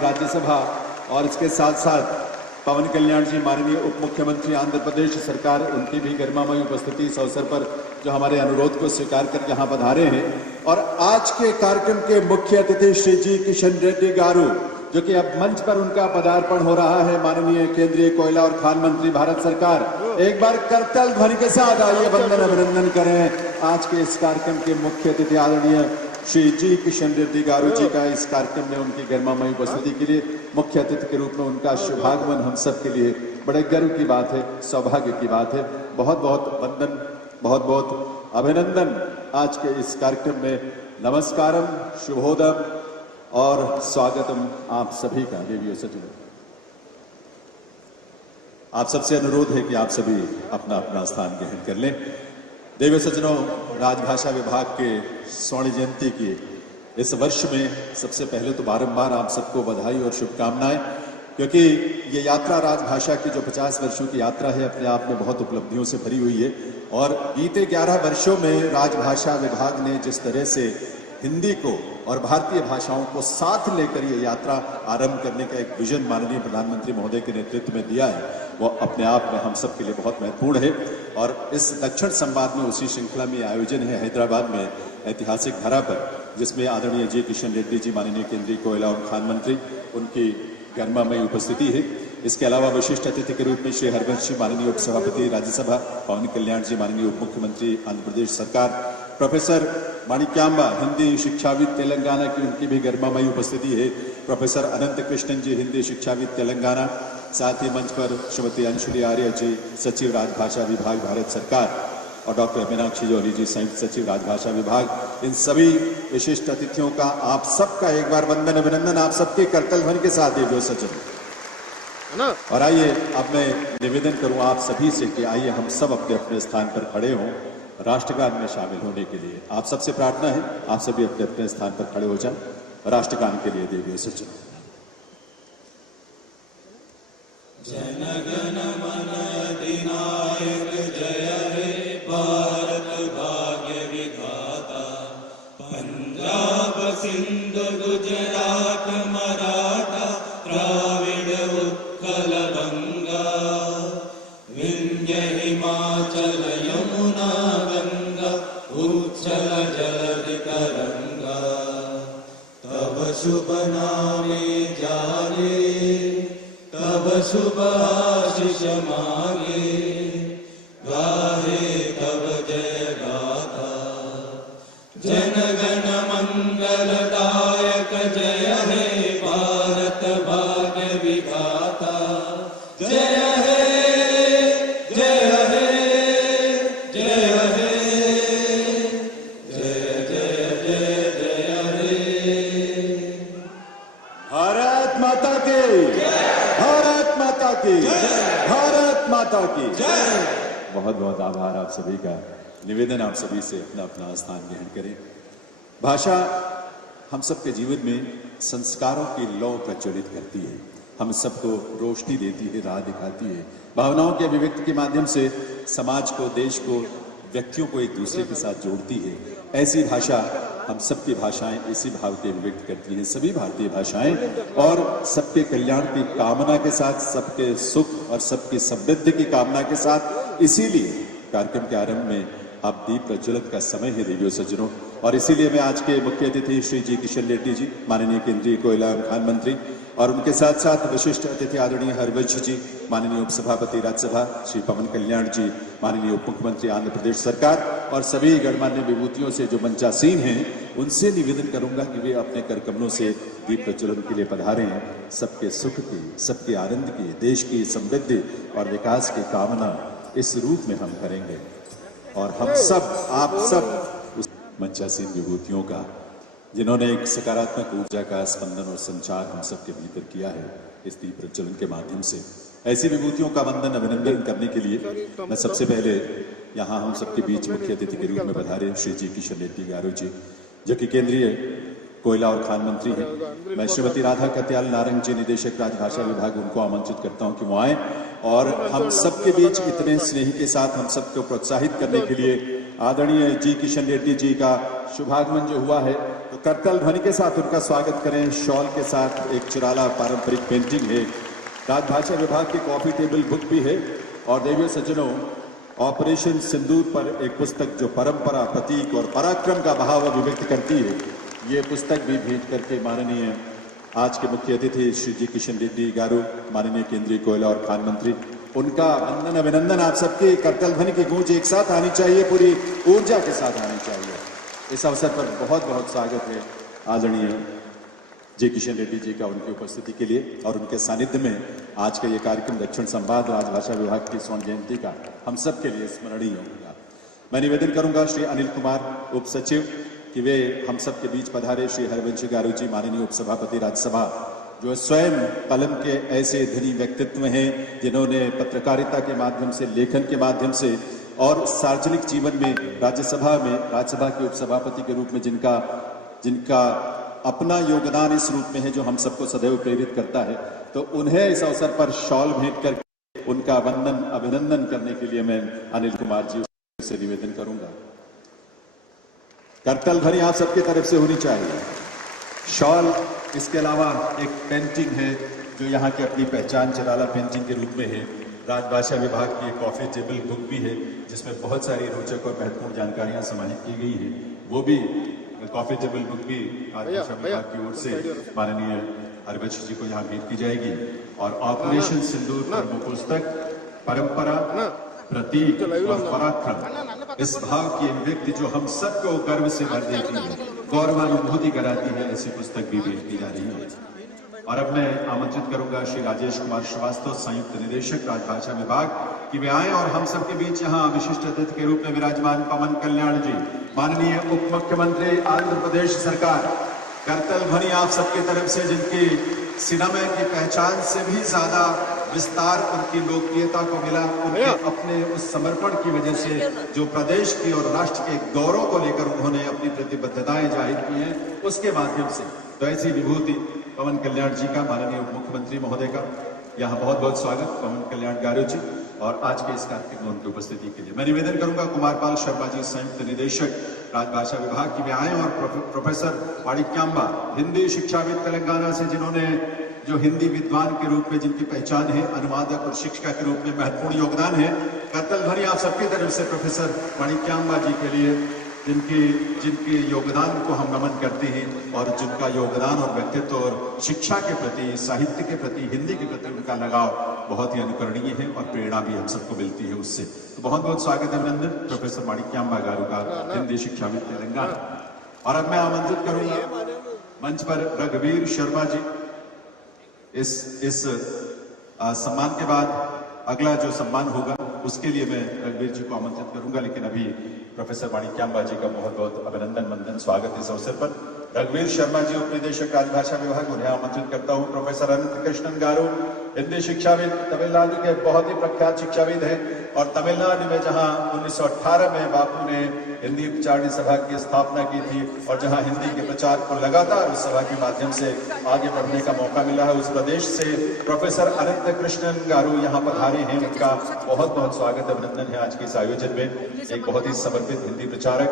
राज्यसभा और इसके साथ साथ पवन कल्याण जी माननीय उप मुख्यमंत्री आंध्र प्रदेश सरकार, उनकी भी गरिमामयी उपस्थिति इस अवसर पर जो हमारे अनुरोध को स्वीकार कर यहाँ पधारे हैं। और आज के कार्यक्रम के मुख्य अतिथि श्री जी किशन रेड्डी गारू, जो कि अब मंच पर उनका पदार्पण हो रहा है, माननीय केंद्रीय कोयला और खान मंत्री भारत सरकार। एक बार करताल ध्वनि के साथ आइए वंदन अभिनंदन करें आज के इस कार्यक्रम के मुख्य अतिथि आदरणीय श्री जी किशन रेड्डी गारू जी का। इस कार्यक्रम में उनकी गरिमामयी उपस्थिति के लिए मुख्य अतिथि के रूप में उनका शुभागमन हम सब के लिए बड़े गर्व की बात है, सौभाग्य की बात है। बहुत बहुत वंदन, बहुत बहुत अभिनंदन आज के इस कार्यक्रम में। नमस्कारम, शुभोदम और स्वागतम आप सभी का। देवियों सज्जनों, आप सबसे अनुरोध है कि आप सभी अपना अपना स्थान ग्रहण कर लें। देवियों सज्जनों, राजभाषा विभाग के स्वर्ण जयंती की इस वर्ष में सबसे पहले तो बारंबार आप सबको बधाई और शुभकामनाएं, क्योंकि ये यात्रा राजभाषा की जो 50 वर्षों की यात्रा है अपने आप में बहुत उपलब्धियों से भरी हुई है। और बीते 11 वर्षों में राजभाषा विभाग ने जिस तरह से हिंदी को और भारतीय भाषाओं को साथ लेकर ये यात्रा आरंभ करने का एक विजन माननीय प्रधानमंत्री महोदय के नेतृत्व में दिया है, वो अपने आप में हम सब के लिए बहुत महत्वपूर्ण है। और इस दक्षिण संवाद में उसी श्रृंखला में आयोजन है हैदराबाद में ऐतिहासिक धरा पर, जिसमें आदरणीय जी किशन रेड्डी जी माननीय केंद्रीय कोयला और खान मंत्री, उनकी गरिमामयी उपस्थिति है। इसके अलावा विशिष्ट अतिथि के रूप में श्री हरवंश जी माननीय उपसभापति राज्यसभा, पवन कल्याण जी माननीय उप मुख्यमंत्री आंध्र प्रदेश सरकार, प्रोफेसर माणिक्यांबा हिंदी शिक्षाविद तेलंगाना की, उनकी भी गरिमामयी उपस्थिति है। प्रोफेसर अनंत कृष्णन जी हिंदी शिक्षाविद तेलंगाना, साथ ही मंच पर श्रीमती अंशुली आर्य जी सचिव राजभाषा विभाग भारत सरकार और डॉक्टर मीनाक्षी जोली जी संयुक्त सचिव राजभाषा विभाग। इन सभी विशिष्ट अतिथियों का आप सबका एक बार वंदन अभिनंदन आप सबके करतल ध्वनि के साथ देवियों सज्जन। और आइए अब मैं निवेदन करूं आप सभी से कि आइए हम सब अपने अपने स्थान पर खड़े हों राष्ट्रगान में शामिल होने के लिए। आप सबसे प्रार्थना है, आप सभी अपने अपने स्थान पर खड़े हो जाएं राष्ट्रगान के लिए। देवियों सज्जन। जनगण मन अधिनायक जय हे भारत भाग्य विधाता, पंजाब सिंध गुजरात मराठा द्राविड़ उत्कल गंगा, विंध्य हिमाचल यमुना गंगा उच्चल जलधि तरंगा, तब शुभ नामे जागे तब शुभ आशीष मांगे, गाहे तब जय गाथा। जनगण मंगलदायक जय हे भारत भाग्य विधाता, जय हे जय हे जय हे जय जय जय जय हे। भारत माता की, भारत माता की, भारत माता की। बहुत बहुत आभार आप सभी का। निवेदन आप सभी से अपना अपना स्थान ग्रहण करें। भाषा हम सबके जीवन में संस्कारों की लौ प्रज्वलित करती है, हम सबको रोशनी देती है, राह दिखाती है। भावनाओं के अभिव्यक्ति के माध्यम से समाज को, देश को, व्यक्तियों को एक दूसरे के साथ जोड़ती है। ऐसी भाषा हम सबकी भाषाएं इसी भाव के अभिव्यक्त करती हैं, सभी भारतीय भाषाएं, और सबके कल्याण की कामना के साथ, सबके सुख और सबकी समृद्धि की कामना के साथ। इसीलिए कार्यक्रम के आरंभ में आप दीप प्रज्वलित का समय है देवियों सज्जनों। और इसीलिए मैं आज के मुख्य अतिथि श्री जी किशन रेड्डी जी माननीय केंद्रीय कोयला और खान मंत्री, और उनके साथ साथ विशिष्ट अतिथि आदरणीय हरवंश जी माननीय उपसभापति राज्यसभा, श्री पवन कल्याण जी माननीय उप मुख्यमंत्री आंध्र प्रदेश सरकार, और सभी गणमान्य विभूतियों से जो मंचासीन हैं, उनसे निवेदन करूंगा कि वे अपने कर कमलों से दीप प्रज्वलन के लिए पधारें। सबके सुख की, सबके आनंद की, देश की समृद्धि और विकास की कामना इस रूप में हम करेंगे। और हम सब, आप सब उस मंचासीन विभूतियों का, जिन्होंने एक सकारात्मक ऊर्जा का स्पंदन और संचार हम सबके भीतर किया है इस दीप प्रज्वलन के माध्यम से, ऐसी विभूतियों का वंदन अभिनंदन करने के लिए मैं सबसे पहले यहाँ हम सबके बीच मुख्य अतिथि के रूप में पधारे श्री जी किशन रेड्डी गारू जी, जो कि केंद्रीय कोयला और खान मंत्री हैं। मैं श्रीमती राधा कत्याल नारंग जी निदेशक राजभाषा विभाग, उनको आमंत्रित करता हूँ कि वो आए और हम सबके बीच इतने स्नेह के साथ हम सबको प्रोत्साहित करने के लिए आदरणीय जी किशन रेड्डी जी का शुभागमन जो हुआ है तो करताल ध्वनि के साथ उनका स्वागत करें। शॉल के साथ एक चिराला पारंपरिक पेंटिंग है। राजभाषा विभाग की कॉफी टेबल बुक भी है। और देवियों सज्जनों, ऑपरेशन सिंदूर पर एक पुस्तक जो परंपरा, प्रतीक और पराक्रम का भाव अभिव्यक्त करती है, ये पुस्तक भी भेंट करके माननीय आज के मुख्य अतिथि श्री जी किशन रेड्डी गारू, माननीय केंद्रीय कोयला और खान मंत्री, उनका वंदन अभिनंदन आप सबके करताल ध्वनि की गूंज एक साथ आनी चाहिए, पूरी ऊर्जा के साथ आनी चाहिए। इस अवसर पर बहुत बहुत स्वागत है आदरणीय जी किशन रेड्डी जी का उनकी उपस्थिति के लिए और उनके सानिध्य में आज का ये कार्यक्रम दक्षिण संवाद राजभाषा विभाग की स्वर्ण जयंती का हम सब के लिए स्मरणीय होगा। मैं निवेदन करूंगा श्री अनिल कुमार उप सचिव कि वे हम सब के बीच पधारे। श्री हरवंश गारू जी, माननीय उपसभापति राज्यसभा, जो स्वयं कलम के ऐसे धनी व्यक्तित्व हैं जिन्होंने पत्रकारिता के माध्यम से, लेखन के माध्यम से और सार्वजनिक जीवन में राज्यसभा के उपसभापति के रूप में जिनका अपना योगदान इस रूप में है जो हम सबको सदैव प्रेरित करता है, तो उन्हें इस अवसर पर शॉल भेंट करके उनका वंदन अभिनंदन करने के लिए मैं अनिल कुमार जी से निवेदन करूंगा। करताल ध्वनि आप सबकी तरफ से होनी चाहिए। शॉल, इसके अलावा एक पेंटिंग है जो यहाँ की अपनी पहचान चिराला पेंटिंग के रूप में है। राजभाषा विभाग की एक कॉफी टेबल बुक भी है जिसमें बहुत सारी रोचक और महत्वपूर्ण जानकारियां समाहित की गई है। वो भी कॉफी टेबल बुक भी राजभाषा विभाग की ओर से माननीय हरवंश जी को यहाँ भेंट की जाएगी। और ऑपरेशन सिंदूर पर वो पुस्तक परंपरा, प्रतीक और पराक्रम, इस भाव की अभिव्यक्ति जो हम सबको गर्व से भर देती है, गौरवानुभूति कराती है, ऐसी पुस्तक भी भेंट की जा रही है। और अब मैं आमंत्रित करूंगा श्री राजेश कुमार श्रीवास्तव, संयुक्त निदेशक राजभाषा विभाग, कि वे आए और हम सबके बीच यहाँ विशिष्ट अतिथि के रूप में विराजमान पवन कल्याण जी, माननीय उप मुख्यमंत्री आंध्र प्रदेश सरकार, करताल ध्वनि आप सबके तरफ से, जिनकी सिनेमा की पहचान से भी ज्यादा विस्तार उनकी लोकप्रियता को मिला, उनके अपने उस समर्पण की वजह से जो प्रदेश की और राष्ट्र के गौरव को लेकर उन्होंने अपनी प्रतिबद्धताएं जाहिर की हैं, उसके माध्यम से, तो ऐसी विभूति पवन कल्याण जी का, माननीय उप मुख्यमंत्री महोदय का यहाँ बहुत बहुत स्वागत। पवन कल्याण गारू जी, और आज के इस कार्यक्रम में उनकी उपस्थिति के लिए मैं निवेदन करूंगा कुमारपाल शर्मा जी, संयुक्त निदेशक राजभाषा विभाग, की वे आए और प्रोफेसर माणिक्यांबा, हिंदी शिक्षाविद तेलंगाना से, जिन्होंने जो हिंदी विद्वान के रूप में जिनकी पहचान है, अनुवादक और शिक्षिका के रूप में महत्वपूर्ण योगदान है। करताल ध्वनि आप सबकी तरफ से प्रोफेसर माणिक्यांबा जी के लिए, जिनके योगदान को हम नमन करते हैं और जिनका योगदान और व्यक्तित्व और शिक्षा के प्रति, साहित्य के प्रति, हिंदी के प्रति उनका लगाव बहुत ही अनुकरणीय है और प्रेरणा भी हम सबको मिलती है उससे। तो बहुत बहुत स्वागत अभिनंदन प्रोफेसर माणिक्यांबा गारू का, हिंदी शिक्षाविद तेलंगाना। और अब मैं आमंत्रित करूंगा मंच पर रघुवीर शर्मा जी। इस सम्मान के बाद अगला जो सम्मान होगा उसके लिए मैं रघुवीर जी को आमंत्रित करूंगा, लेकिन अभी प्रोफेसर माणिक्यांबा जी का बहुत बहुत अभिनंदन, वंदन, स्वागत इस अवसर पर। रघुवीर शर्मा जी, उप निदेशक राजभाषा विभाग, उन्हें आमंत्रित करता हूं। प्रोफेसर अनंत कृष्णन गारू, हिंदी शिक्षाविद, तमिलनाडु के बहुत ही प्रख्यात शिक्षाविद हैं, और तमिलनाडु में जहां 1918 में बापू ने हिंदी उच्चारण सभा की स्थापना की थी और जहां हिंदी के प्रचार को लगातार उस सभा के माध्यम से आगे बढ़ने का मौका मिला है, उस प्रदेश से प्रोफेसर अनंत कृष्णन गारू यहाँ पधारे हैं। उनका बहुत बहुत स्वागत अभिनंदन है आज के इस आयोजन में। एक बहुत ही समर्पित हिंदी प्रचारक,